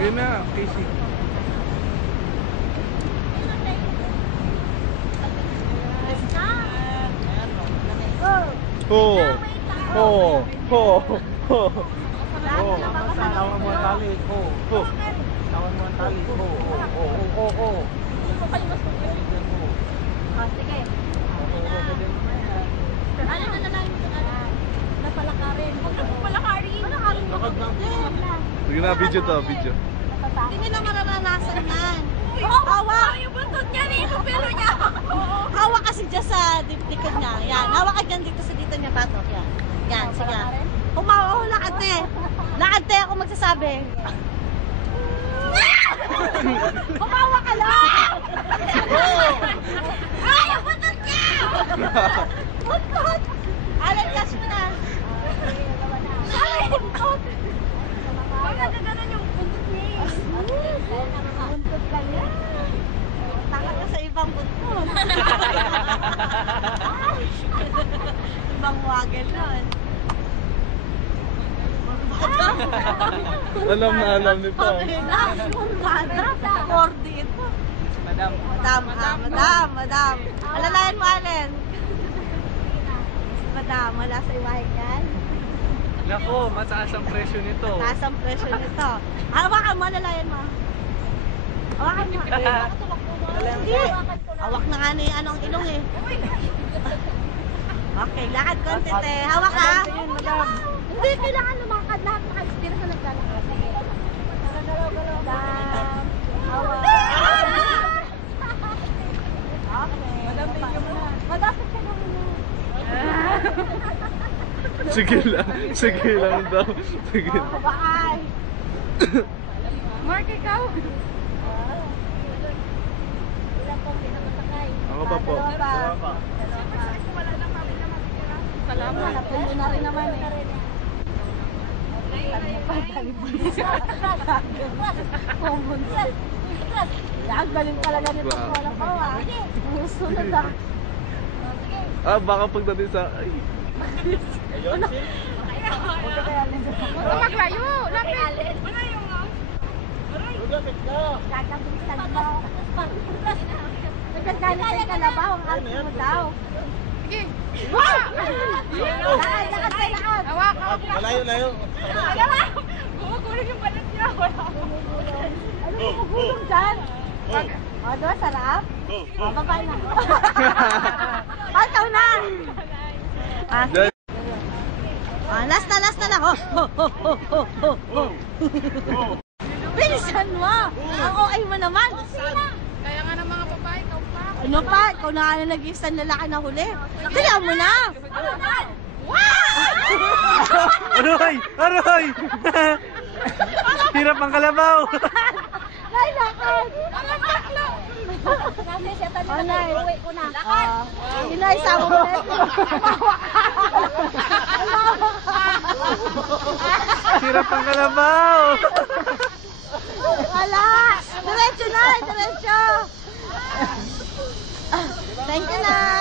Yun na, Casey. Oh! Oh! Oh! Oh! Tawan mo ang tali. Tawan mo ang tali. Sige. Ano na lang napalakarin. Palakarin. Lakad lang. Sige na, video to, video. Hindi nila mararanasan yan. Hawak! Yung buntot niya, yung pelo niya. Hawak kasi dyan sa dibdikod niya. Yan. Hawak ka dyan dito sa dito niya, batok. Yan. Yan, sige. Humawa, lakad te. Lakad te ako magsasabi. Humawa ka lang! Ay, yung buntot niya! Buntot! Alan, catch mo na. Ay, buntot! Ay, nagaganon yung buntot niya. Buntot ka niya. Takot ka sa ibang buntot. Ibang wagel nun. Alam na alam ni Pa. Cordy ito. Madam. Alalayan mo, Allen. Madam, wala sa iwahin yan. Nako, mataas ang presyo nito. Taas ang presyo nito. Hawakan mo, alalayan mo. Hawakan mo. Hindi. Hawak na nga ni anong ilong eh. Okay, lakad konti te. Hawak ka. Hindi, kailangan lumakad. Lahat naka-experience na naglalakad. Madam. Hawak. Okay. Madapit ka na muna. Sige lang daw. Sige. Bakay. Mark, ikaw. Ilan po pinakatakay? Ako pa po. Dalawa pa. Salamat. Napuno na rin naman eh. Ang galing talaga nito sa wala pa ah. Sunod na. Baka pagdating sa... Ay. Ayun, si? Maglayo! Lapit! Lapit ka! Kakabilisan mo. Nagkagalit sa kalabaw ang arte mo daw. Sige! Lakad sa lakad! Hawak! Layo. Gumugulong yung balat niya. Ano yung gumugulong dyan? O, doon, sarap? Babay na. Ataw na! Last na lang. Bilisan mo! Ang OA mo naman! Kaya nga ng mga babae, ikaw pa. Ano pa? Ikaw na nga nag-isang lalaki na huli. Tignan mo na! Aroy! Hirap ang kalabaw! Nay, lakad! Oh, Nay, uwi ko na. Inay, sama mo na ito. Hirap ang kalabaw! Wala! Diretso na! Diretso! Thank you, Nay!